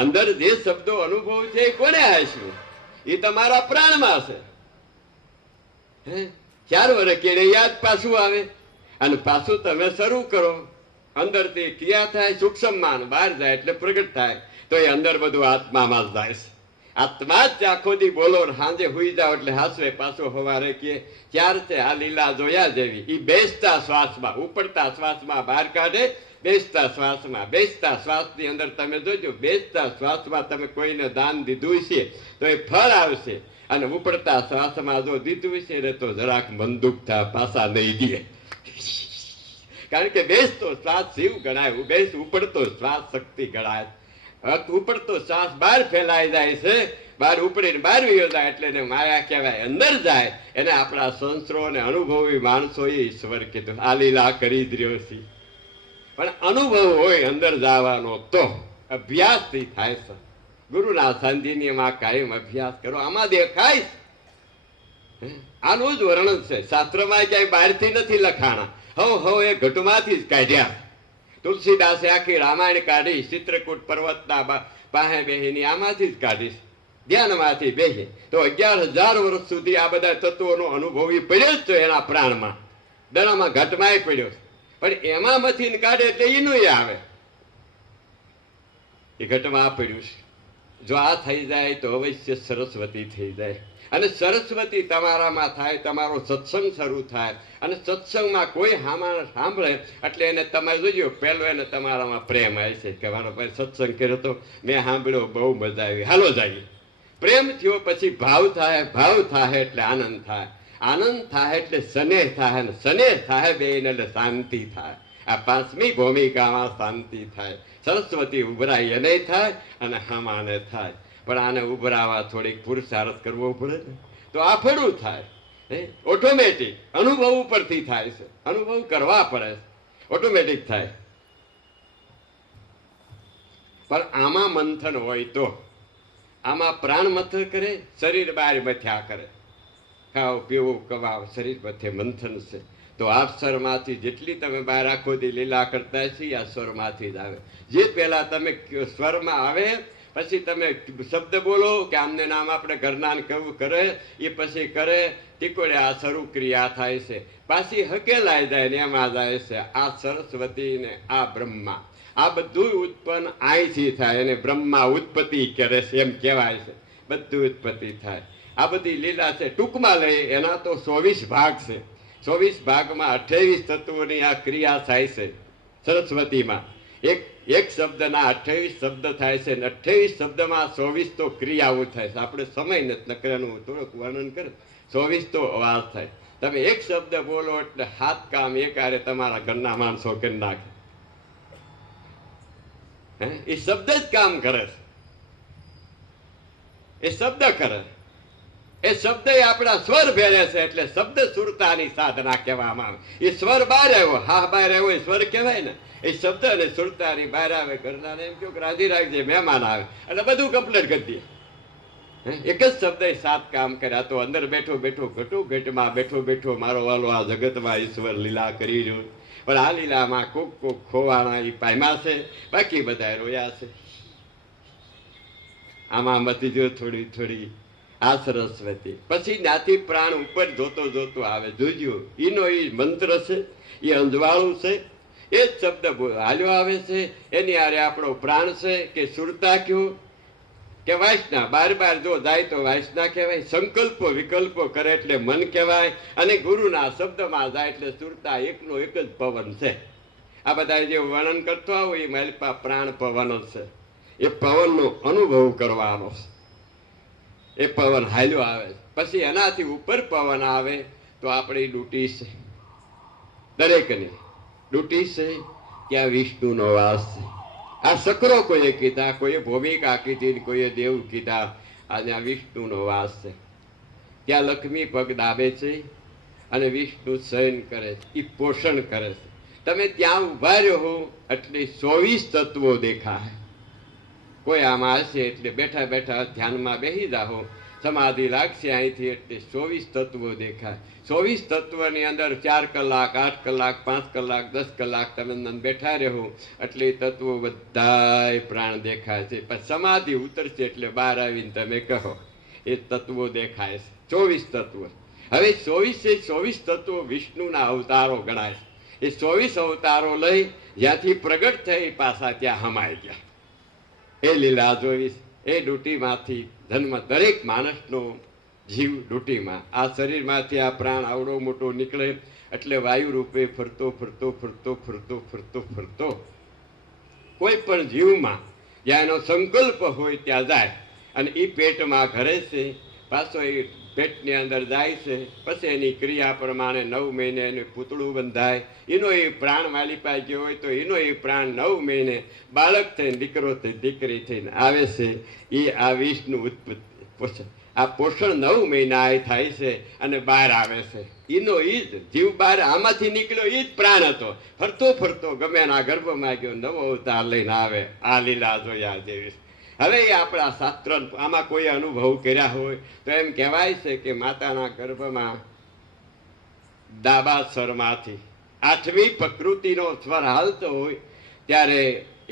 અંદર જે શબ્દો અનુભવ છે એ કોને હાસ્યું? એ તમારા પ્રાણમાં છે. 4 વર્ષ કેળે યાદ પાછું આવે અને પાછું તમે શરૂ કરો. અંદરથી ક્રિયા થાય, સૂક્ષ્મમાં બહાર જાય એટલે પ્રગટ થાય. તો એ અંદર બધું આત્મામાં જ જાય છે. આત્મા જ આખો દી બોલો, સાંજે હુઈ જાવ એટલે હાસવે પાછો હવારે કે 4 છે આ લીલા જોયા જેવી. એ બેસતા શ્વાસમાં, ઉપડતા શ્વાસમાં બહાર કાઢે, બેસતા શ્વાસની અંદર તમે જોજો, બેસતા શ્વાસમાં તમે કોઈને દાન દીધું છે તો એ ફળ આવશે. અને ઉપડતા શ્વાસમાં જો દીધું છે ને તો જરાક બંદૂકતા પાસા નહીં દે. કારણ કે બેસતો શ્વાસ શિવ ગણાય, ઉપડતો શ્વાસ શક્તિ ગણાય. ઉપડતો શ્વાસ બહાર ફેલાઈ જાય છે, બહાર ઉપડીને બહાર વયો જાય એટલે એને માયા કહેવાય. અંદર જાય એને આપણા સંસ્ત્રો અને અનુભવી માણસો એ ઈશ્વર કીધું. આ લીલા કરી જ રહ્યો છે. પણ અનુભવ હોય અંદર જવાનો તો અભ્યાસથી થાય છે. ગુરુના સાનિધ્યની એમાં કાયમ અભ્યાસ કરો. આમાં દેખાય આનું જ વર્ણન છે. શાસ્ત્રમાં ક્યાંય બહારથી નથી લખાણા. હવ એ ઘટમાંથી જ કાઢ્યા. તુલસીદાસે આખી રામાયણ કાઢી, ચિત્રકૂટ પર્વતના પાસે બેહીની આમાંથી જ કાઢી, ધ્યાનમાંથી બેહી. તો 11,000 વર્ષ સુધી આ બધા તત્વોનો અનુભવ પડ્યો જ તો એના પ્રાણમાં, દડામાં ઘટમાંય પડ્યો. પણ એમાં મથી કાઢે એટલે એનું આવે, એ ઘટમાં પડ્યું છે. જો આ થઈ જાય તો અવશ્ય સરસ્વતી થઈ જાય. અને સરસ્વતી તમારામાં થાય, તમારો સત્સંગ શરૂ થાય. અને સત્સંગમાં કોઈ સાંભળે એટલે એને તમે જોજો, પહેલો એને તમારામાં પ્રેમ આવે છે કે મારો ભાઈ સત્સંગ કર્યો તો મેં સાંભળ્યો, બહુ મજા આવી, હાલો જઈએ. પ્રેમ થયો પછી ભાવ થાય એટલે આનંદ થાય, આનંદ થાય એટલે સ્નેહ થાય, અને સ્નેહ થાય બેન એટલે શાંતિ થાય. આ 5મી ભૂમિકામાં શાંતિ થાય. સરસ્વતી ઉભરાય એને થાય અને હમાને થાય. પણ આને ઉભરાવા થોડીક પુરુષાર્થ કરવો પડે ને તો આ ફળું થાય. ઓટોમેટિક અનુભવ ઉપરથી થાય છે, અનુભવ કરવા પડે, ઓટોમેટિક થાય. પણ આમાં મંથન હોય તો, આમાં પ્રાણ મંથન કરે, શરીર બહાર મથ્યા કરે, ખાવ પીવું કવાવ શરીર મથે મંથન છે. તો આ સ્વરમાંથી જેટલી તમે બહાર આખો દી લીલા કરતા છીએ આ સ્વરમાંથી જ આવે. જે પહેલા તમે સ્વરમાં આવે પછી તમે શબ્દ બોલો કે આમને નામ આપણે ઘરનાન કેવું કરે, એ પછી કરે ટીકોડે આ શરૂ ક્રિયા થાય છે. પાછી હકેલાઈ જાય ને એમાં જાય છે આ સરસ્વતી ને આ બ્રહ્મા. આ બધું ઉત્પન્ન અહીંથી થાય, એને બ્રહ્મા ઉત્પત્તિ કરે છે એમ કહેવાય છે. બધું ઉત્પત્તિ થાય. આ બધી લીલા છે. ટૂંકમાં લઈ એના તો 24 ભાગ છે. 24 ભાગમાં 28 તત્વોની આ ક્રિયા થાય છે સરસ્વતીમાં. એક શબ્દના 28 શબ્દ થાય છે, 28 શબ્દમાં 24 તો ક્રિયાઓ થાય છે. આપણે સમય નથી નકરાનું થોડુંક વર્ણન કરે. 24 તો અવાજ થાય. તમે એક શબ્દ બોલો એટલે 7 કામ એકારે તમારા ઘરના માણસો કરી નાખે. એ શબ્દ જ કામ કરે છે, એ શબ્દ કરે. એ શબ્દ આપણા સ્વર ભેરે છે એટલે શબ્દ સુરતાની સાધના કહેવામાં આવે. એ સ્વર બહાર આવ્યો, બહાર આવ્યો એ સ્વર કહેવાય ને. એ શબ્દ અને સુરતાની બહાર આવે. કરનાર એમ કહ્યું કે રાજી રાખજે, મહેમાન આવે એટલે બધું કમ્પ્લીટ કરી દે. એક જ શબ્દ 7 કામ કર્યા. તો અંદર બેઠો ઘટમાં બેઠો મારો વાલો આ જગતમાં ઈશ્વર લીલા કરી રહ્યો. પણ આ લીલામાં કોક ખોવાણા એ પામ્યા છે, બાકી બધા રોયા છે. આમાં મતી જો થોડી આ સરસ્વતી. પછી જ્ઞાતિ પ્રાણ ઉપર જોતો આવે. જોજો એનો એ મંત્ર છે, એ અંજવાળું છે, એ જ શબ્દ હાલ્યો આવે છે. એની આરે આપણો પ્રાણ છે કે સુરતા કયો કે વાસના. બાર જો જાય તો વાસના કહેવાય. સંકલ્પો વિકલ્પો કરે એટલે મન કહેવાય. અને ગુરુના શબ્દમાં જાય એટલે સુરતા. એકનો એક જ પવન છે. આ બધા જે વર્ણન કરતો આવો એ માલિપા પ્રાણ પવન જ છે. એ પવનનો અનુભવ કરવાનો છે. એ પવન હાલ્યો આવે. પછી એનાથી ઉપર પવન આવે તો આપણે ડૂટી છે, દરેકને ડૂટી છે. ત્યાં વિષ્ણુનો વાસ છે. આ સકરો કોઈએ કીધા, કોઈએ ભૂમિકા કીધી, કોઈએ દેવ કીધા. આ ત્યાં વિષ્ણુનો વાસ છે. ત્યાં લક્ષ્મી પગ દાબે છે અને વિષ્ણુ શયન કરે છે, એ પોષણ કરે છે. તમે ત્યાં ઉભા રહ્યો એટલે 24 તત્વો દેખાય. કોઈ આમાં હશે એટલે બેઠા ધ્યાનમાં બેસી જાઓ સમાધિ લાગશે અહીંથી એટલે 24 તત્વો દેખાય. 24 તત્વની અંદર 4 કલાક, 8 કલાક, 5 કલાક, 10 કલાક તમે અંદર બેઠા રહો એટલે એ તત્વો બધાય પ્રાણ દેખાય છે. પણ સમાધિ ઉતરશે એટલે બહાર આવીને તમે કહો એ તત્વો દેખાય છે, 24 તત્વો. હવે 24 તત્વો વિષ્ણુના અવતારો ગણાય છે. એ 24 અવતારો લઈ જ્યાંથી પ્રગટ થઈ પાછા ત્યાં હમાઈ ગયા. એ લીલા જોઈશ. એ ડૂટીમાંથી જન્મ દરેક માણસનો જીવ ડૂટીમાં, આ શરીરમાંથી આ પ્રાણ આવડો મોટો નીકળે એટલે વાયુ રૂપે ફરતો ફરતો ફરતો ફરતો ફરતો ફરતો કોઈ પણ જીવમાં જ્યાં એનો સંકલ્પ હોય ત્યાં જાય અને એ પેટમાં ઘરે છે. પાછો એ પેટની અંદર જાય છે. પછી એની ક્રિયા પ્રમાણે 9 મહિને એનું પૂતળું બંધાય. એનો એ પ્રાણ માલી પાસે ગયો હોય તો એનો એ પ્રાણ 9 મહિને બાળક થઈને દીકરો થઈ દીકરી થઈને આવે છે. એ આ વિષનું ઉત્પત્તિ આ પોષણ 9 મહિના એ થાય છે અને બહાર આવે છે. એનો એ જ જીવ બહાર આમાંથી નીકળ્યો એ જ પ્રાણ હતો. ફરતો ફરતો ગમે એના ગર્ભમાં ગયો નવો અવતાર લઈને આવે. આ લીલા જોયા જેવી. હવે એ આપણા શાસ્ત્ર આમાં કોઈ અનુભવ કર્યા હોય તો એમ કહેવાય છે કે માતાના ગર્ભમાં ડાબા સ્વરમાંથી 8મી પ્રકૃતિનો સ્વર હાલતો હોય ત્યારે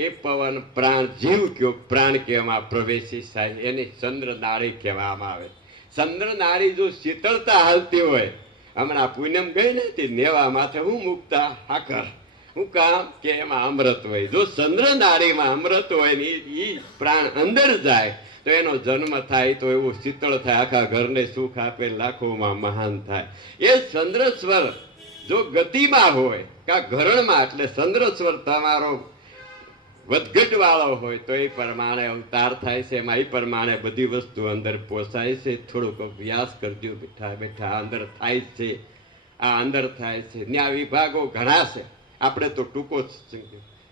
એ પવન પ્રાણ જીવ કયો પ્રાણ કહેવામાં પ્રવેશી થાય. એને ચંદ્ર નાળી કહેવામાં આવે. ચંદ્ર નાળી જો શીતળતા હાલતી હોય, હમણાં પૂનમ ગઈ ને તે નેવા માથે હું મૂકતા હાકર, હું કામ કે એમાં અમૃત હોય. જો ચંદ્ર નાળીમાં અમૃત હોય ને એ પ્રાણ અંદર જાય તો એનો જન્મ થાય તો એવું શીતળ થાય, આખા ઘરને સુખ આપે, લાખોમાં મહાન થાય. એ ચંદ્ર સ્વર જો ગતિમાં હોય કા ઘરણમાં એટલે ચંદ્ર સ્વર તમારો વધઘટ વાળો હોય તો એ પ્રમાણે અવતાર થાય છે. એમાં એ પ્રમાણે બધી વસ્તુ અંદર પોસાય છે. થોડોક અભ્યાસ કરજો. બેઠા બેઠા અંદર થાય છે. આ અંદર થાય છે. ત્યાં વિભાગો ઘણા છે. આપણે તો ટૂંકો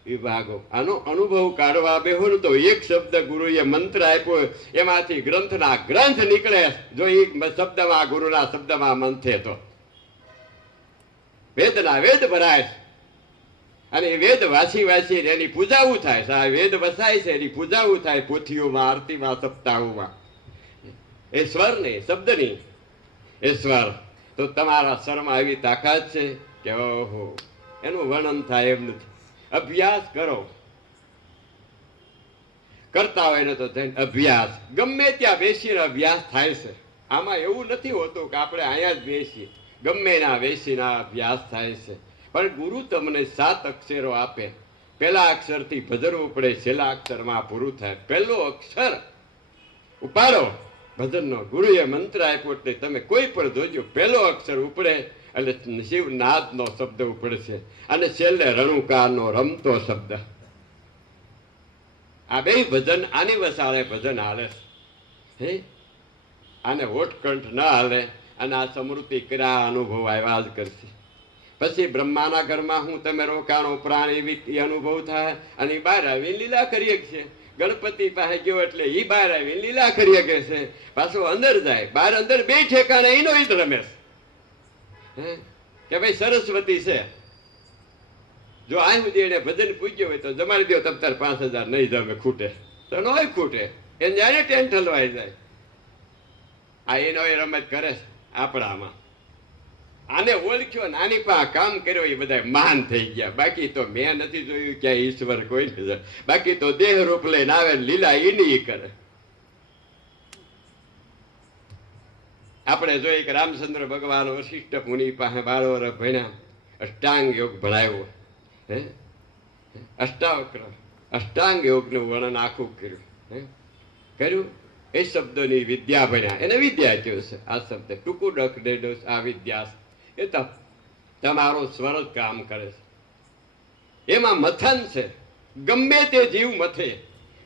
વિભાગો. આનો અનુભવ કાઢવા બેહો ને તો એક શબ્દ ગુરુએ મંત્ર આપ્યો એમાંથી ગ્રંથના ગ્રંથ નીકળે. જો એ શબ્દમાં ગુરુના શબ્દમાં મંથે તો વેદના વેદ ભરાય અને એ વેદ વાંચી વાંચી એની પૂજાવું થાય. આ વેદ વસાય છે એની પૂજાવું થાય. પોથીઓમાં, આરતીમાં, સપ્તાહોમાં એ સ્વર ને શબ્દની એ સ્વર તો તમારા સ્વરમાં એવી તાકાત છે કે ઓહો એનું વર્ણન થાય એમ નથી. અભ્યાસ કરો. કરતા હોય ને તો અભ્યાસ ગમે ત્યાં બેસીને અભ્યાસ થાય છે. આમાં એવું નથી હોતું કે આપણે અહીંયા જ બેસીએ. ગમે ના બેસીને અભ્યાસ થાય છે. પણ ગુરુ તમને 7 અક્ષરો આપે. પહેલા અક્ષરથી ભજનવું પડે, છેલ્લા અક્ષરમાં પૂરું થાય. પહેલો અક્ષર ઉપાડો ભજનનો. ગુરુએ મંત્ર આપ્યો એટલે તમે કોઈ પણ જોજો પહેલો અક્ષર ઉપડે એટલે શિવનાથનો શબ્દ ઉપડશે અને છેલ્લે રણુકારનો રમતો શબ્દ. આ બે ભજન આની વસાળે ભજન હાલે હે. આને હોઠકંઠ ન હાલે અને આ સમૃદ્ધિ કર્યા અનુભવ આવ્યા જ કરશે. પછી બ્રહ્માના ઘરમાં હું તમે રોકાણો પ્રાણ એવી અનુભવ થાય અને બહાર આવી લીલા કરીએ છે. ગણપતિ પાસે ગયો એટલે એ બહાર આવી લીલા કરીએ કે છે. પાછો અંદર જાય. બહાર અંદર બે ઠેકાણે એનો જ રમેશ કે ભાઈ સરસ્વતી છે. જો આ સુધી એને ભજન પૂછ્યું હોય તો જમાડી દો તમ તાર 5000 નહીં જમે ખૂટે તો ન ખૂટે. એને જાણે ટેન્ટ હલવાઈ જાય. આ એનો એ રમત કરે છે આપણામાં. આને ઓળખ્યો ને આની પાસે કામ કર્યો એ બધા મહાન થઈ ગયા. બાકી તો મેં નથી જોયું ક્યાંય ઈશ્વર કોઈ નથી. બાકી તો દેહ રૂપ લઈને આવે લીલા એની કરે. આપણે જોઈએ કે રામચંદ્ર ભગવાન વશિષ્ઠ મુનિ પાસે 12 વર્ષ ભણ્યા. અષ્ટાંગ યોગ ભણાવ્યો. હે અષ્ટાંગ યોગનું વર્ણન આખું કર્યું. એ શબ્દોની વિદ્યા ભણ્યા. એને વિદ્યા કહ્યું છે. આ શબ્દ ટૂંકું ડક ડેડો આ વિદ્યા એ તમારો સ્વર જ કામ કરે છે. એમાં મથન છે. ગમે તે જીવ મથે,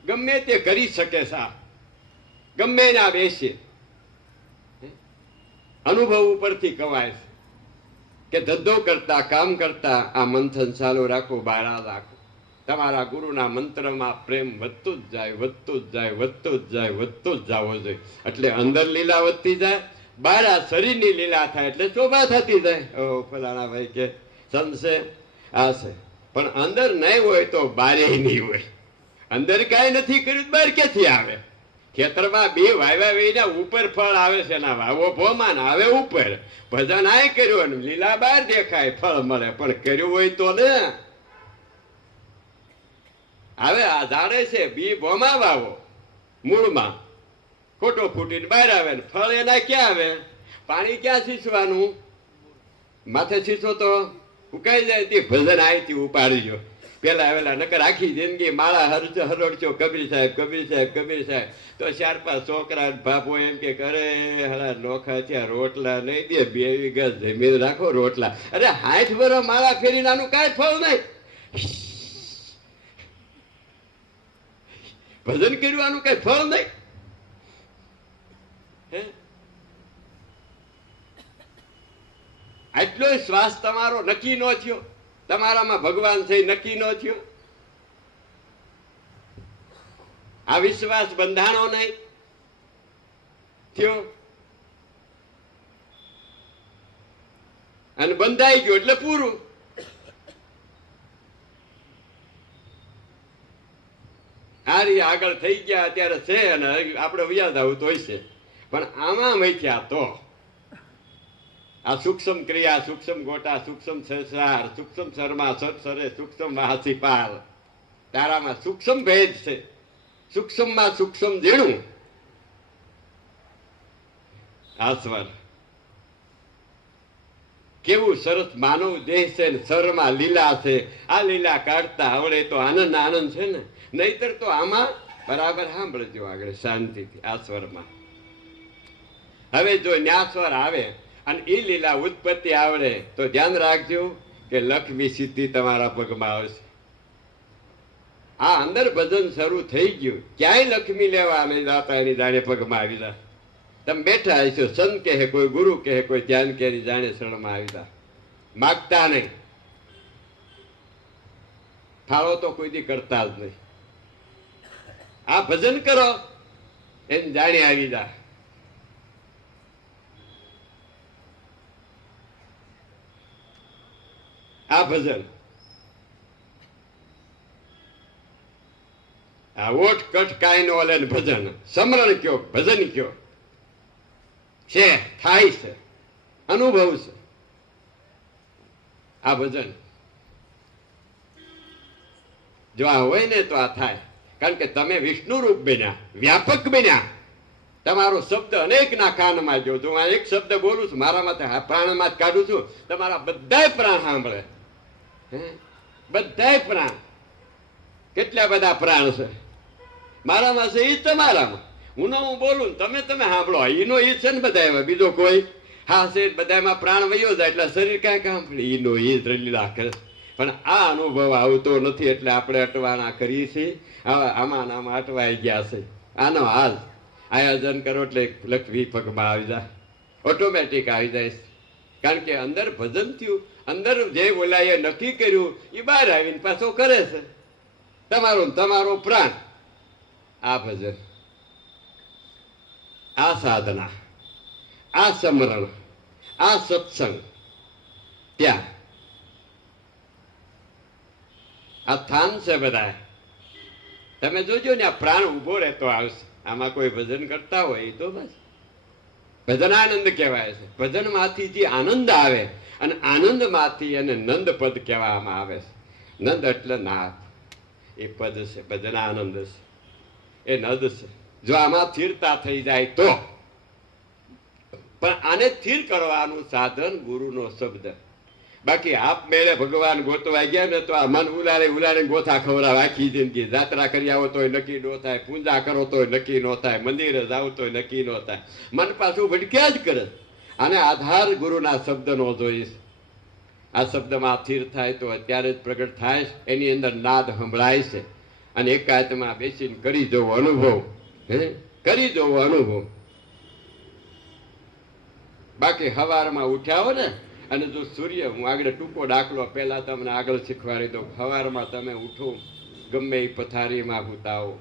ગમે તે કરી શકે છે. ગમે ના બેસીએ અનુભવ ઉપરથી કવાય છે કે ધંધો કરતા કામ કરતા આ મંથન ચાલુ રાખો, બારા રાખો. તમારા ગુરુના મંત્રમાં પ્રેમ વધતું જ જાય, વધતું જ જાય, વધતું જ જાય, વધતું જ જવો જોઈએ. એટલે અંદર લીલા વધતી જાય, બારા શરીરની લીલા થાય એટલે શોભા થતી જાય. ઓ ફલાણા ભાઈ કે સંશે આ છે. પણ અંદર નહીં હોય તો બારે નહીં હોય. અંદર કાંઈ નથી કર્યું બહાર ક્યાંથી આવે? ખેતરમાં બે વાવ્યા વેના ઉપર ફળ આવે છે, ના વાવો ભોમાં ને આવે ઉપર. ભજન આય કર્યું ને લીલા બહાર દેખાય, ફળ મળે, પણ કર્યું હોય તો ને. હવે આ ઝાડે છે, બી ભોમાં વાવો મૂળમાં, ખોટો ફૂટીને બહાર આવે ને ફળ એના ક્યાં આવે? પાણી ક્યાં સીંચવાનું? માથે સીંચો તો ઉકાઈ જાય. તે ભજન આયથી ઉપાડજો. પેલા આવેલા નકર આખી જિંદગી માળા હરોડશો કબીર સાહેબ, કબીર સાહેબ, કબીર સાહેબ. તો 4-5 છોકરા બાપો એમ કે કરે હલા નોખા થયા, રોટલા નહીં દે, 2 વીઘા જમીન રાખો રોટલા. અરે 60 વર્ષ માળા ફેરી નાનું કાંઈ ફળ નહીં. ભજન કરવાનું કઈ ફળ નહીં. આટલો શ્વાસ તમારો નક્કી ન થયો, તમારામાં ભગવાન છે નક્કી ન થયો, આ વિશ્વાસ બંધાણો નહીં થયો, અને બંધાઈ ગયો એટલે પૂરું. આ રીતે આગળ થઈ ગયા અત્યારે છે, અને આપણે વ્યાજ આવું તો હોય છે, પણ આમાં મૈથ્યા તો આ સૂક્ષ્મ ક્રિયા, સૂક્ષ્મ ગોટા, સૂક્ષ્મ સંસાર, સૂક્ષ્મ શર્મા, સત્સરે, સૂક્ષ્મ વાસી પાર, તારામાં સૂક્ષ્મ ભેદ છે. સૂક્ષ્મમાં સૂક્ષ્મ ઝીણું આ સ્વર. કેવું સરસ માનવ દેહ છે ને સરમાં લીલા છે. આ લીલા કાઢતા આવડે તો આનંદ આનંદ છે ને, નહીતર તો આમાં બરાબર સાંભળજો આગળ શાંતિથી આ સ્વરમાં. હવે જો ન્યા સ્વર આવે અને એ લીલા ઉત્પત્તિ આવડે તો ધ્યાન રાખજો કે લક્ષ્મી સિદ્ધિ તમારા પગમાં આવશે. આ અંદર ભજન શરૂ થઈ ગયું, ક્યાંય લક્ષ્મી લેવા અમે જાતા એની જાણે પગમાં આવી જા. તમે બેઠા હશો, સંત કહે, કોઈ ગુરુ કહે, કોઈ ધ્યાન કે જાણે શરણમાં આવી જા. માગતા નહીં, ફાળો તો કોઈ દી કરતા જ નહીં. આ ભજન કરો એમ જાણે આવી જા. આ ભજન, આ ઓઠ કઠ કાંઈ નો લે ભજન. સમરણ કયો, ભજન કયો છે, થાય છે, અનુભવ છે આ ભજન. જો આ હોય ને તો આ થાય. કારણ કે તમે વિષ્ણુ રૂપ બન્યા, વ્યાપક બન્યા. તમારો શબ્દ અનેક ના કાનમાં જો. હું આ એક શબ્દ બોલું છું, મારા માથે પ્રાણમાં જ કાઢું છું, તમારા બધા પ્રાણ સાંભળે. બધા પ્રાણ, કેટલા બધા પ્રાણ છે મારામાં છે, એ તમારામાં. હું બોલું તમે સાંભળો, એનો એ છે ને બધા એવા, બીજો કોઈ. હા છે બધામાં પ્રાણ વયો જાય એટલે શરીર કાંઈ કામ પડે, એનો એ લીલા કરે. પણ આ અનુભવ આવતો નથી એટલે આપણે અટવાણા કરીએ છીએ. આમાં અટવાઈ ગયા છે. આનો હાલ આયોજન કરો એટલે લક્ષ્મી પગમાં આવી જાય, ઓટોમેટિક આવી જાય. કારણ કે અંદર ભજન થયું, અંદર જે બોલાય નક્કી કર્યું એ બહાર આવીને પાછો કરે છે. તમારો પ્રાણ આ ભજન, આ સાધના, આ સમરણ, આ સત્સંગ, ત્યાં આ સ્થાન છે બધા. તમે જોજો ને આ પ્રાણ ઉભો રહેતો આવશે. આમાં કોઈ ભજન કરતા હોય એ તો બસ ભજનાનંદ કહેવાય છે. ભજનમાંથી જે આનંદ આવે, અને આનંદમાંથી એને નંદ પદ કહેવામાં આવે છે. નંદ એટલે નાદ, એ પદ છે, ભજનાનંદ છે, એ નદ છે. જો આમાં સ્થિરતા થઈ જાય તો. પણ આને સ્થિર કરવાનું સાધન ગુરુનો શબ્દ. બાકી આપ મેળે ભગવાન ગોતવા ગયા ને તો આ મન ઉલાડે ગોથા ખવડાવે આખી જિંદગી. જાત્રા કરી આવો તોય નક્કી ન થાય, પૂજા કરો તોય નક્કી ન થાય, મંદિરે જાવ તોય નક્કી ન થાય, મન પાછું ભટક્યા જ કરે. આને આધાર ગુરુના શબ્દનો જોઈશ. આ શબ્દમાં સ્થિર થાય તો અત્યારે જ પ્રગટ થાય, એની અંદર નાદ સંભળાય છે. અને એકાંતમાં બેસીને કરી જવો અનુભવ, કરી જવો અનુભવ. બાકી સવારમાં ઉઠ્યા હો ને, અને જો સૂર્ય, હું આગળ ટૂંકો દાખલો પહેલા તમને આગળ શીખવાડી દઉં. સવારમાં તમે ઉઠો, ગમે એ પથારીમાં હુતાઓ,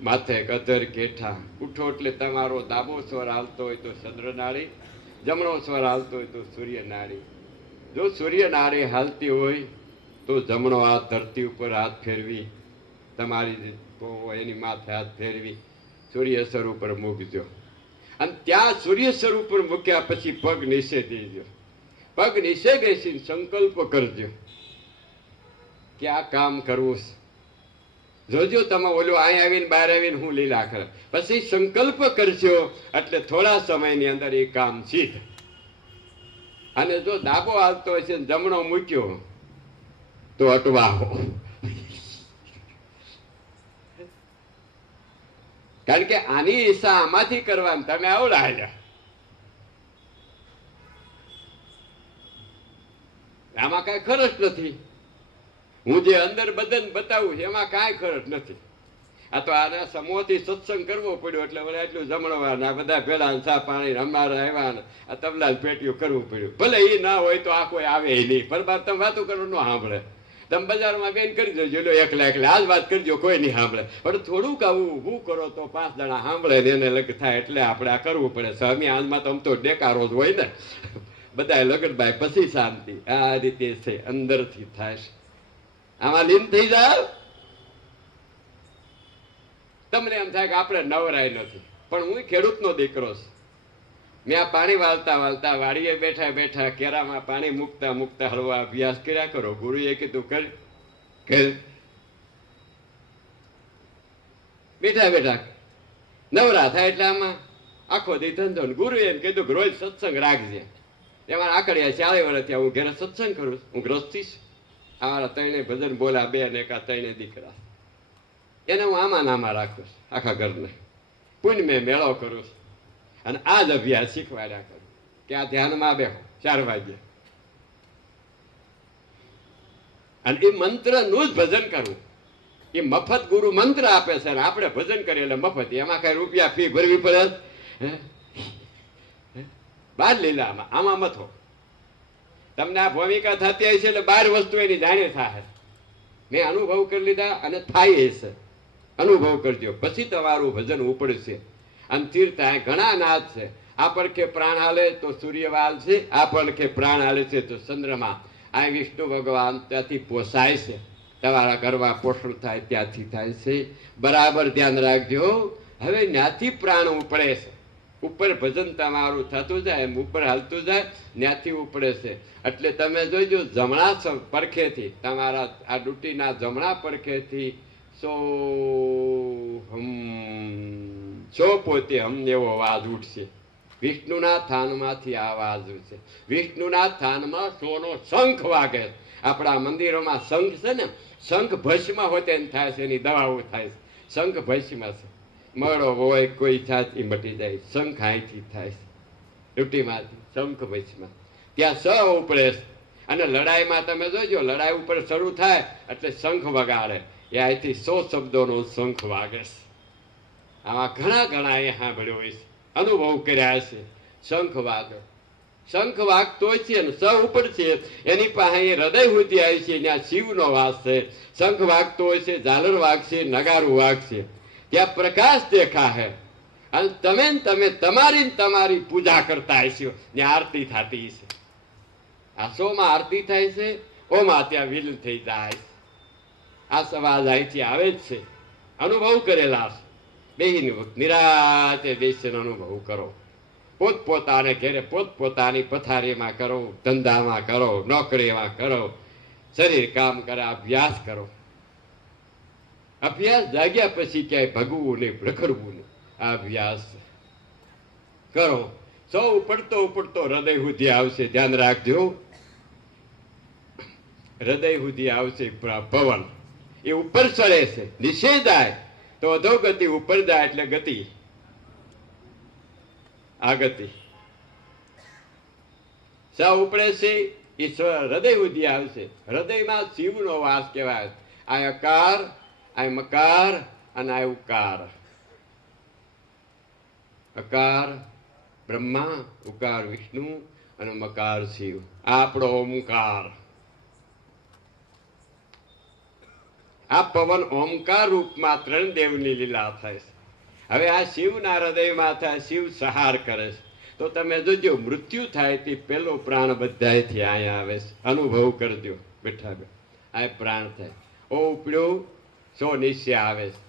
માથે કધર કેઠા ઉઠો એટલે તમારો ડાબો સ્વર હાલતો હોય તો ચંદ્ર નાડી, જમણો સ્વર હાલતો હોય તો સૂર્ય નાડી. જો સૂર્ય નાડી હાલતી હોય તો જમણો હાથ ધરતી ઉપર હાથ ફેરવી, તમારી એની માથે હાથ ફેરવી સૂર્ય સ્વર ઉપર મૂકજો, અને ત્યાં સૂર્ય સ્વર ઉપર મૂક્યા પછી પગ નીચે દેજો. પગ નીચે બેસીને સંકલ્પ કરજો કે આ કામ કરવું છે. જોજો તમે ઓલું અહીં આવીને બહાર આવીને હું લીલા કરે, પછી સંકલ્પ કરશો એટલે થોડા સમયની અંદર એ કામ સિદ્ધ. અને જો ડાબો હાલતો હોય છે જમણો મૂક્યો તો અટવાહો, કારણ કે આની ઈચ્છા આમાંથી કરવાની, તમે આવડા હાલ્યા. આમાં કઈ ખર્ચ નથી. હું જે અંદર બદન બતાવું છું એમાં કાંઈ ખર્ચ નથી. આ તો આના સમૂહથી સત્સંગ કરવો પડ્યો એટલે મને એટલું જમણવાના બધા ભેળા ચા પાણી અમારા આવ્યા, આ તબલા પેટીઓ કરવું પડ્યું. ભલે એ ના હોય તો આ કોઈ આવે નહીં, પર તમે વાતો કરો ન સાંભળે. તમે બજારમાં બેન કરી દેજો, લો એકલા એકલા આ જ વાત કરજો, કોઈ નહીં સાંભળે. પણ થોડુંક આવું ઊભું કરો તો 5 જણા સાંભળે ને એને લગ થાય, એટલે આપણે આ કરવું પડે. સ્વામી આમાં તો આમ તો ડેકારો જ હોય ને, બધા લગન ભાઈ પછી શાંતિ. આ રીતે છે, અંદરથી થાય છે. આમાં લીન થઈ જાવ તમને એમ થાય કે આપણે નવરાય નથી. પણ હું ખેડૂતનો દીકરો છું. મેં આ પાણી વાળતા વાળતા વાડીએ બેઠા બેઠા કેરામાં પાણી મૂકતા મૂકતા હળવા અભ્યાસ કર્યા કરો. ગુરુએ કીધું કર બેઠા બેઠા નવરા થાય એટલે આમાં આખો દી ધંધો. ગુરુએ એમ કીધું કે રોજ સત્સંગ રાખજે. એમાં આકડિયા 40 વર્ષ થયા હું ઘરે સત્સંગ કરું. હું ગ્રસ્તી છું. અમારા 3 ભજન બોલા, 2 ને 3 દીકરા. એને હું આમાં નામાં રાખું છું. આખા ઘરને પુણ્ય મેં મેળો કરું છું. અને આ જ અભ્યાસ શીખવાડ્યા કરું કે આ ધ્યાનમાં બેહો 4 વાગ્યે, અને એ મંત્રનું જ ભજન કરવું. એ મફત ગુરુ મંત્ર આપે છે, આપણે ભજન કરીએ એટલે મફત. એમાં કઈ રૂપિયા ફી ભરવી પડે? બાર લીલામાં આમાં મથો. તમને આ ભૂમિકા થતી હશે એટલે 12 વસ્તુ એની જાણે થાય. મેં અનુભવ કરી લીધા અને થાય છે. અનુભવ કરજો પછી તમારું ભજન ઉપડશે. અને તીર્થા ઘણા નાદ છે. આ પડખે પ્રાણ હાલે તો સૂર્યવાલ છે, આ પડખે પ્રાણ હાલે છે તો ચંદ્રમા. આ વિષ્ણુ ભગવાન ત્યાંથી પોસાય છે. તમારા ઘરમાં પોષણ થાય ત્યાંથી થાય છે. બરાબર ધ્યાન રાખજો. હવે ત્યાંથી પ્રાણ ઉપડે છે. ઉપર ભજન તમારું થતું જાય એમ ઉપર હાલતું જાય, ત્યાંથી ઉપડે છે. એટલે તમે જોઈજો જમણા પડખેથી, તમારા આ ડૂટીના જમણા પડખેથી સો પોતે હમ એવો અવાજ ઉઠશે. વિષ્ણુના થાનમાંથી આ અવાજ ઉઠશે. વિષ્ણુના થાનમાં સોનો શંખ વાગે. આપણા મંદિરોમાં શંખ છે ને, શંખ ભસ્મ હોય તેમ થાય છે, એની દવાઓ થાય છે. શંખ ભસ્મ છે. મળો હોય કોઈ જાતથી મટી જાય. શંખ અહીંથી થાય છે, ડૂટીમાંથી શંખ ભસ્મ. ત્યાં સ ઉપડે છે. અને લડાઈમાં તમે જોજો, લડાઈ ઉપર શરૂ થાય એટલે શંખ વગાડે. એ અહીંથી 100 શબ્દોનો શંખ વાગે છે. આમાં ઘણા ઘણા એ સાંભળ્યો હોય છે, અનુભવ કર્યા છે. શંખ વાગે, શંખ વાગતો છે ને સ ઉપર છે. એની પાસે હૃદય સુધી આવી છે, ત્યાં શિવનો વાસ છે. શંખ વાગતો હોય છે, ઝાલર વાગશે, નગારું વાગશે, ત્યાં પ્રકાશ દેખાશે. અને તમે તમારી પૂજા કરતા હશો. ત્યાં આરતી થતી છે. આ સોમાં આરતી થાય છે, ઓમાં ત્યાં વિલીન થઈ જાય. આ સવાલ અહીંથી આવે જ છે. અનુભવ કરેલા છે. બેહીને નિરાતે બેસીને અનુભવ કરો. પોતપોતાને ઘેરે પોતપોતાની પથારીમાં કરો, ધંધામાં કરો, નોકરીમાં કરો, શરીર કામ કરે, અભ્યાસ કરો. અભ્યાસ જાગ્યા પછી ક્યાંય ભગવું નહીં, રખડવું નહીં. આ અભ્યાસ કરો. સૌ ઉપડતો ઉપડતો હૃદય સુધી આવશે. ધ્યાન રાખજો, હૃદય સુધી આવશે પવન. એ ઉપર ચડે છે, નીચે જાય તો અધોગતિ, ઉપર જાય એટલે ગતિ. આ ગતિ સૌ ઉપડે છે એ હૃદય સુધી આવશે. હૃદયમાં શિવનો વાસ કહેવાય. આ અકાર, આ મકાર અને આ ઉકાર. અકાર બ્રહ્મા, ઉકાર વિષ્ણુ અને મકાર શિવ. આ આપણો ઓમકાર. આ પવન ઓમકાર રૂપમાં 3 દેવની લીલા થાય છે. હવે આ શિવના હૃદયમાં થાય, શિવ સહાર કરે છે. તો તમે જોજો મૃત્યુ થાય તે પેલો પ્રાણ બધાયથી અહીંયા આવે છે. અનુભવ કરજો બેઠા બેઠા. આ પ્રાણ થાય. ઓ ઉપડ્યો સો નિશ્ચય આવે છે.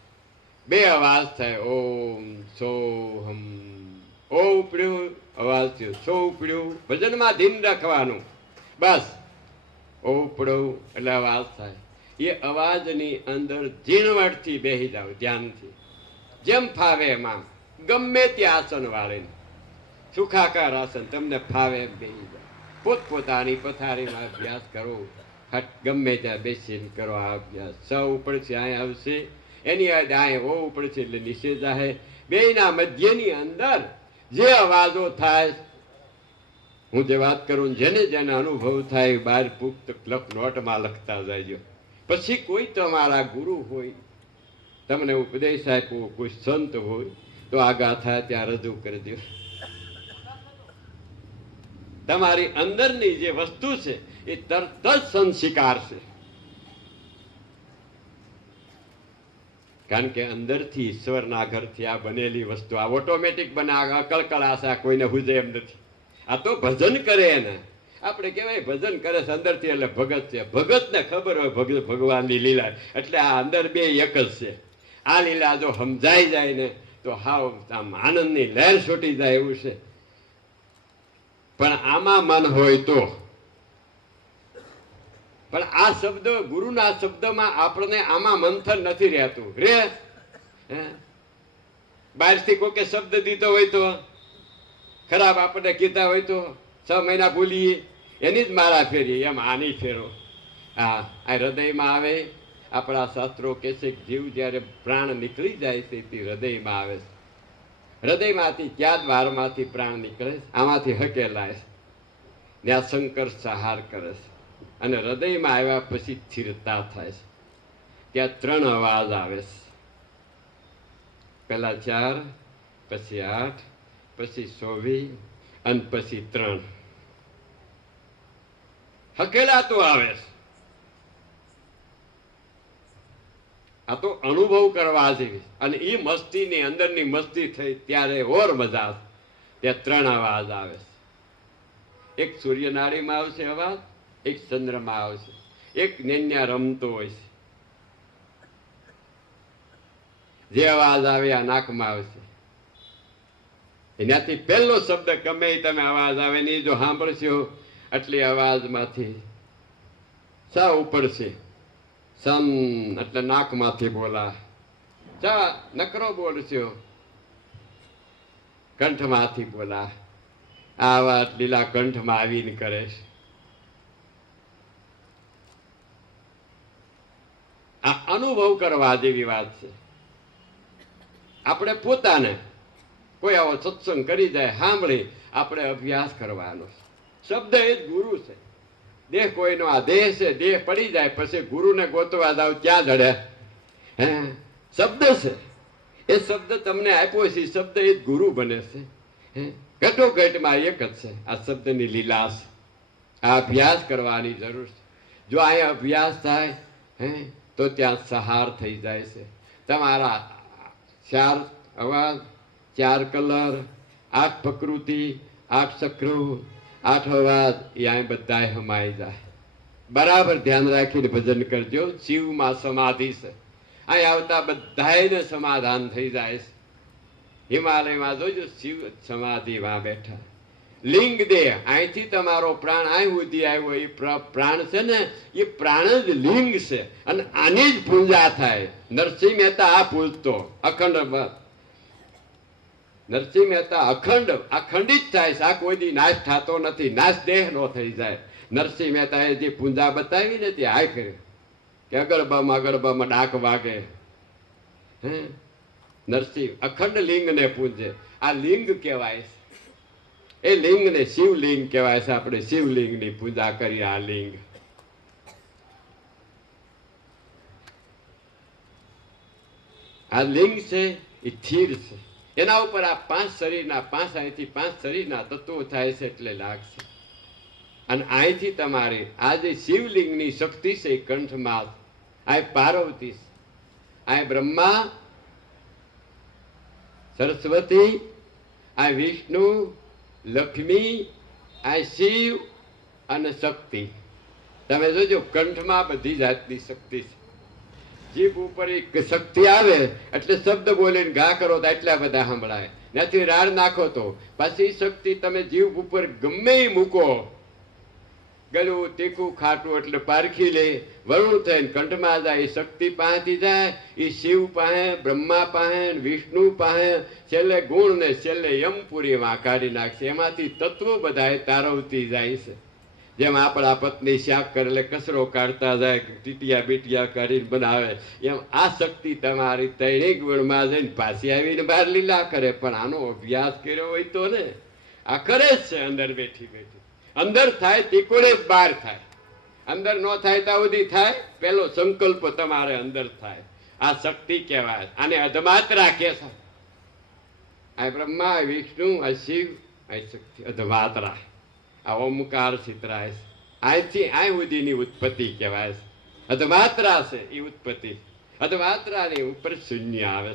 બે અવાજ થાય, ઓમ સોહમ. ઓ ઉપડ્યું અવાજ થયો, સો ઉપડ્યું. ભજનમાં ધીન રાખવાનું. બસ ઓ ઉપડવું એટલે અવાજ થાય. એ અવાજની અંદર ઝીણવટથી બેસી જાવ, ધ્યાનથી, જેમ ફાવે એમાં. ગમે તે આસન વાળીને, સુખાકાર આસન તમને ફાવે એમ બેસી જાવ. પોતપોતાની પથારીમાં અભ્યાસ કરો, ગમે ત્યાં બેસીને કરો આ અભ્યાસ. સ ઉપડશે અહીં આવશે, એની અહીં ઓ ઉપડશે એટલે નીચે જાય. બેયના મધ્યની અંદર જે અવાજો થાય, હું જે વાત કરું જેને જેને અનુભવ થાય બહાર પુખ્ત નોટમાં લખતા જાય. પછી કોઈ તમારા ગુરુ હોય, તમને ઉપદેશ આપ્યો, કોઈ સંત હોય તો આગા થાય ત્યાં રજૂ કરી દો. તમારી અંદરની જે વસ્તુ છે એ તરત જ સંસ્કાર છે. કારણ કે અંદરથી ઈશ્વરના ઘરથી આ બનેલી વસ્તુ આ ઓટોમેટિક બને. અકળકળ આશા કોઈને હુજે એમ નથી. આ તો ભજન કરે ને, આપણે કહેવાય ભજન કરે છે અંદરથી એટલે ભગત છે. ભગતને ખબર હોય ભગવાનની લીલા, એટલે આ અંદર બે એક જ છે. આ લીલા જો સમજાઈ જાય ને તો હાવ આમ આનંદની લહેર છૂટી જાય એવું છે. પણ આમાં મન હોય તો, પણ આ શબ્દ ગુરુના શબ્દમાં આપણને આમાં મંથન નથી રહેતું. રે બહારથી કોઈ શબ્દ દીધો હોય તો ખરાબ આપણને કીધા હોય તો 6 મહિના ભૂલીએ, એની જ મારા ફેરી એમ આની ફેરો. આ હૃદયમાં આવે. આપણા શાસ્ત્રો કહે છે કે જીવ જ્યારે પ્રાણ નીકળી જાય છે તે હૃદયમાં આવે છે. હૃદયમાંથી ક્યાં દ્વારમાંથી પ્રાણ નીકળે છે, આમાંથી હકેલાય છે. ત્યાં શંકર સહાર કરે છે. અને હૃદયમાં આવ્યા પછી સ્થિરતા થાય છે. ત્યાં 3 અવાજ આવે છે. પહેલા 4, પછી 8, પછી 24 અને પછી 3. હકેલાતું આવે છે. આ તો અનુભવ કરવા જેવી. અને એ મસ્તીની અંદરની મસ્તી થઈ ત્યારે ઓર મજા. ત્યાં 3 અવાજ આવે છે. એક સૂર્યનાળીમાં આવશે અવાજ, એક ચંદ્રમાં આવશે, એક નેન્યા રમતો હોય છે. જે અવાજ આવે આ નાકમાં આવશે. એનાથી પહેલો શબ્દ ગમે તમે અવાજ આવે ને જો સાંભળશો એટલે અવાજમાંથી સા ઉપડશે. સમ એટલે નાકમાંથી બોલા. ચા નકરો બોલશો કંઠમાંથી બોલા. આ વાત લીલા કંઠમાં આવીને કરે છે. આ અનુભવ કરવા જેવી વાત છે. આપણે પોતાને કોઈ આવો સત્સંગ કરી જાય સાંભળી આપણે અભ્યાસ કરવાનો. શબ્દ એ જ ગુરુ છે. દેહ કોઈનો આ દેહ છે, દેહ પડી જાય પછી ગુરુને ગોતવા જાવ ત્યાં જડે. હે શબ્દ છે. એ શબ્દ તમને આપ્યો છે, શબ્દ એ જ ગુરુ બને છે. ઘટોઘટમાં એક જ છે. આ શબ્દની લીલા છે. આ અભ્યાસ કરવાની જરૂર છે. જો અહીંયા અભ્યાસ થાય તો ત્યાં સહાર થઈ જાય છે. તમારા 4 અવાજ, 4 કલર, 8 પ્રકૃતિ, 8 ચક્રો, 8 અવાજ એ અહીં બધા હમાઈ જાય. બરાબર ધ્યાન રાખીને ભજન કરજો. શિવમાં સમાધિ છે. અહીં આવતા બધાને સમાધાન થઈ જાય છે. હિમાલયમાં જોજો શિવ સમાધિમાં બેઠા. લિંગ દેહ અહીંથી તમારો પ્રાણ અહીં સુધી આવ્યો. એ પ્રાણ છે ને એ પ્રાણ જ લિંગ છે. અને આની જ પૂજા થાય. નરસિંહ મહેતા આ પૂજતો અખંડ. નરસિંહ મહેતા અખંડિત થાય છે. આ કોઈ દી નાશ થતો નથી. નાશ દેહ નો થઈ જાય. નરસિંહ મહેતાએ જે પૂજા બતાવી ને તે આ કર્યું કે અગળબામાં ડાક વાગે. નરસિંહ અખંડ લિંગને પૂજે. આ લિંગ કહેવાય છે. એ લિંગને શિવલિંગ કહેવાય છે. આપણે શિવલિંગની પૂજા કરીએ. આ લિંગ છે એ સ્થિર છે. એના ઉપર આ 5 શરીરના 5 અહીંથી 5 શરીરના તત્વો થાય છે એટલે લાગશે. અને અહીંથી તમારે આ જે શિવલિંગની શક્તિ છે એ કંઠમાં. આ પાર્વતી, આ બ્રહ્મા, સરસ્વતી, આ વિષ્ણુ, લક્ષ્મી, આ શિવ અને શક્તિ. તમે જોજો કંઠમાં બધી જાતની શક્તિ છે. જીભ ઉપર એક શક્તિ આવે એટલે શબ્દ બોલીને ઘા કરો તો એટલા બધા સંભળાય. ત્યાંથી રાડ નાખો તો પાછી શક્તિ તમે જીભ ઉપર ગમે એ મૂકો, ગળું તીખું ખાટું એટલે પારખી લે, વરુણ થઈને કંઠમાં જાય, એ શક્તિ પાસેથી જાય, એ શિવ પાસે, બ્રહ્મા પાસે, વિષ્ણુ પાસે, છેલ્લે ગુણ ને છેલ્લે યમપુરીમાં કાઢી નાખશે. એમાંથી તત્વો બધા તારવતી જાય છે. જેમ આપણા પત્ની શાક કરે એટલે કચરો કાઢતા જાય, ટીટિયા બીટિયા કાઢીને બનાવે, એમ આ શક્તિ તમારી ત્રણેય ગુણમાં જઈને પાછી આવીને બહાર લીલા કરે. પણ આનો અભ્યાસ કર્યો હોય તો ને, આ કરે જ છે અંદર બેઠી બેઠી. અંદર થાય તીકોડે જ બહાર થાય, અંદર ન થાય ત્યાં સુધી થાય. પેલો સંકલ્પ તમારે અંદર થાય, આ શક્તિ કહેવાય. આને અધમાત્રા કે છે. આ બ્રહ્મા, વિષ્ણુ, આ શિવ, આ શક્તિ અધમાત્રા, આ ઓમકાર ચિત્રાય. અહીંથી અહીં સુધીની ઉત્પત્તિ કહેવાય. અધમાત્રા છે એ ઉત્પત્તિ. અધમાત્રાની ઉપર શૂન્ય આવે.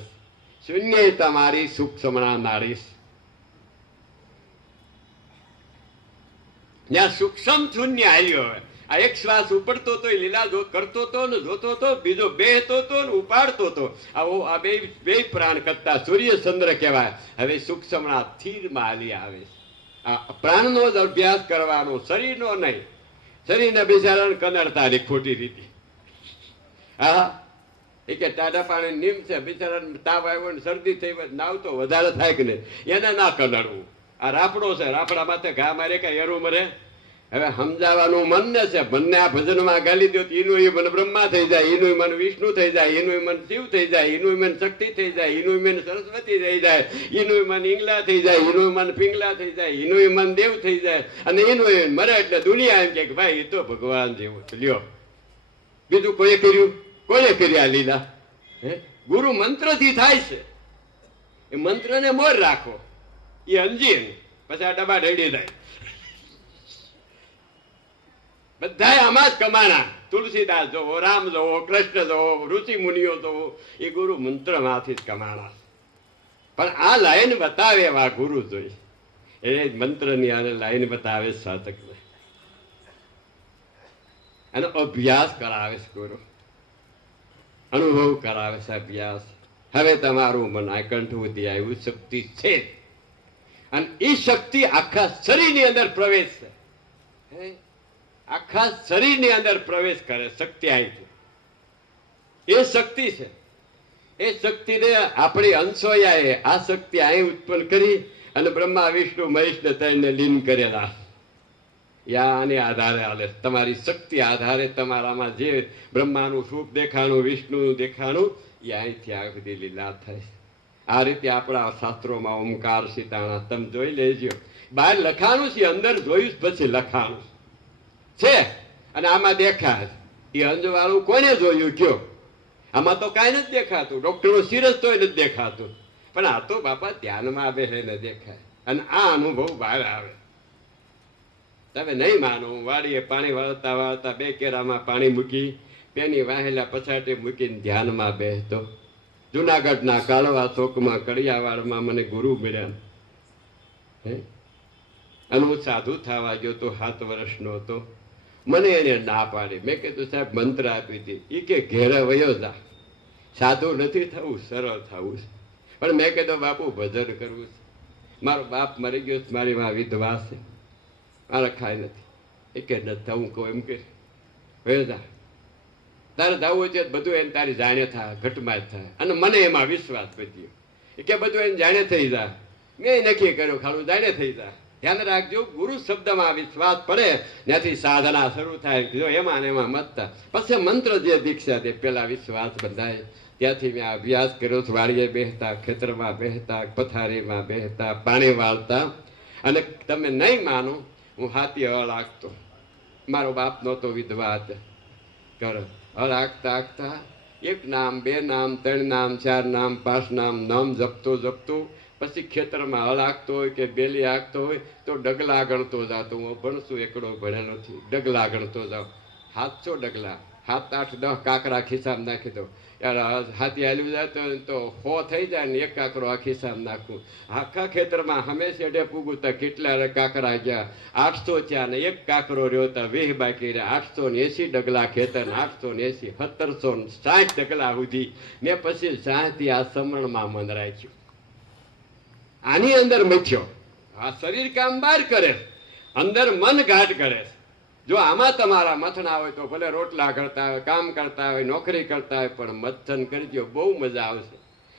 શૂન્ય તમારી સૂક્ષ્મણા નાડી. જ્યાં સૂક્ષ્મ શૂન્ય આવ્યો હોય, આ એક શ્વાસ ઉપડતો તો લીલા કરતો હતો ને જોતો હતો, બીજો બેહતો હતો ને ઉપાડતો હતો. આવો આ બે પ્રાણ કરતા સૂર્ય ચંદ્ર કહેવાય. હવે સૂક્ષ્મણા સ્થિરમાં હાલી આવે. આ પ્રાણનો જ અભ્યાસ કરવાનો, શરીરનો નહીં. શરીરને બિચારાને કનડતાની ખોટી રીતે. હા, એ કે ટાઢા પાણી નીમ છે, બિચારાને તાવ આવ્યો ને શરદી થઈ હોય, નાવ તો વધારે થાય કે નહીં, એને ના કનડવું. આ રાપડો છે, રાપડા માથે ઘા મારે કઈ એરું મરે. હવે સમજાવવાનું મન ને છે. મનને આ ભજનમાં ગાલી દો, એનું એ મન બ્રહ્મા થઈ જાય, એનું મન વિષ્ણુ થઈ જાય, એનું મન શિવ થઈ જાય, એનું મન શક્તિ થઈ જાય, એનું મન સરસ્વતી થઈ જાય, એનું મન ઈંગલા થઈ જાય, એનું મન પિંગલા થઈ જાય, એનું મન દેવ થઈ જાય. અને એનું મરે એટલે દુનિયા એમ કે ભાઈ એ તો ભગવાન જેવું. લ્યો, બીજું કોઈ કર્યું? કોને કર્યા લીલા? હે, ગુરુ મંત્રથી થાય છે. એ મંત્રને મોર રાખો, એ અંજીર, પછી આ ડબ્બા ઢેડી જાય. બધા આમાં જ કમાણા. તુલસીદાસ જોવો, રામ જોવો, કૃષ્ણ જોવો, ઋષિ મુનિઓ જોવો, એ ગુરુ મંત્રમાંથી જ કમાણા. પણ આ લાઈન બતાવે એવા ગુરુ જોઈ. એ મંત્રની આને લાઈન બતાવે સાધકને, એનો અભ્યાસ કરાવે છે ગુરુ, અનુભવ કરાવે છે અભ્યાસ. હવે તમારું મન આ કંઠ સુધી આવ્યું, શક્તિ છે, અને એ શક્તિ આખા શરીરની અંદર પ્રવેશ છે. આખા શરીરની અંદર પ્રવેશ કરે શક્તિ. આવી એ શક્તિ છે. એ શક્તિને આપણી અંશોયાએ આ શક્તિ અહીં ઉત્પન્ન કરી અને બ્રહ્મા, વિષ્ણુ, મહેશને ત્રણને લીન કરેલા. આને આધારે હાલે. તમારી શક્તિ આધારે તમારામાં જે બ્રહ્માનું સ્વરૂપ દેખાણું, વિષ્ણુનું દેખાણું, એ અહીંથી આ બધી લીલા થાય. આ રીતે આપણા શાસ્ત્રોમાં ઓમકાર સીતાણા તમે જોઈ લેજો. બહાર લખાણું છે, અંદર જોયું પછી લખાણું છે. અને આમાં દેખાય એ અંજવાળું કોને જોયું કયો? આમાં તો કાંઈ નથી દેખાતું. ડોક્ટરનો સિરસ તોય નથી દેખાતું. પણ આ તો બાપા ધ્યાનમાં બેસે ને દેખાય. અને આ અનુભવ બહાર આવે. તમે નહીં માનો, વાડીએ પાણી વાળતા વાળતા બે કેરામાં પાણી મૂકી, પેની વાહેલા પછાટે મૂકીને ધ્યાનમાં બેસતો. જુનાગઢના કાળવા ચોકમાં કડિયાવાડમાં મને ગુરુ મળ્યા. અને હું સાધુ થવા ગયો તો 7 વર્ષનો હતો. મને એને ના પાડી. મેં કીધું સાહેબ મંત્ર આપી હતી. એ કે ઘેરે વયો જા, સાધુ નથી થવું, સરળ થવું. પણ મેં કીધું બાપુ ભજન કરવું છે. મારો બાપ મરી ગયો, મારી માં વિધવા છે, મારે ખાય નથી. એ કે નથી થવું. કહું એમ કે વયો જા, તારે જવું છે બધું એને તારી જાણે થાય, ઘટમાં જ થાય. અને મને એમાં વિશ્વાસ વધ્યો. એ કે બધું એને જાણે થઈ જાય. મેં નક્કી કર્યું ખાલું જાણે થઈ જાય. ધ્યાન રાખજો, ગુરુ શબ્દમાં વિશ્વાસ પડે ત્યાંથી સાધના શરૂ થાય. જો એમાં ને એમાં મતતા પછી મંત્ર જે દીક્ષા તે પેલા વિશ્વાસ બંધાય. ત્યાંથી મેં અભ્યાસ કર્યો. વાડીએ બેસતા, ખેતરમાં બેસતા, પથારીમાં બેસતા, પાણી વાળતા. અને તમે નહીં માનો, હું હાથી હળ હાંકતો. મારો બાપ નહોતો, વિધવા હતા. કરો હળ હાંકતા હાંકતા 1 નામ, 2 નામ, 3 નામ, 4 નામ, 5 નામ જપતો પછી ખેતરમાં હળ હાંકતો હોય કે બેલી હાંકતો હોય તો ડગલા ગણતો જાતો. હું ભણશું, એકડો ભણેલો છું, ડગલા ગણતો જાઉં. 700 ડગલા, 7-8-10 કાંકરા ખિસ્સામાં નાખી દો. યાર હાથી હાલવી જાય તો 100 થઈ જાય ને એક કાંકરો આ ખિસ્સામાં નાખવું. આખા ખેતરમાં હંમેશા એડે પૂગું તો કેટલા કાંકરા ગયા, 800 થયા ને એક કાંકરો રહ્યો તો 20 બાકી રહ્યા. 880 ડગલા ખેતર, 880 1760 ડગલા સુધી ને પછી શાંતિ આ સમરણમાં મન રાખ્યું. આની અંદર મથ્યો. આ શરીર કામ બહાર કરે, અંદર મન ઘાટ કરે. જો આમાં તમારા મથના હોય તો ભલે રોટલા કરતા હોય, કામ કરતા હોય, નોકરી કરતા હોય, પણ મથન કરજો, બહુ મજા આવશે.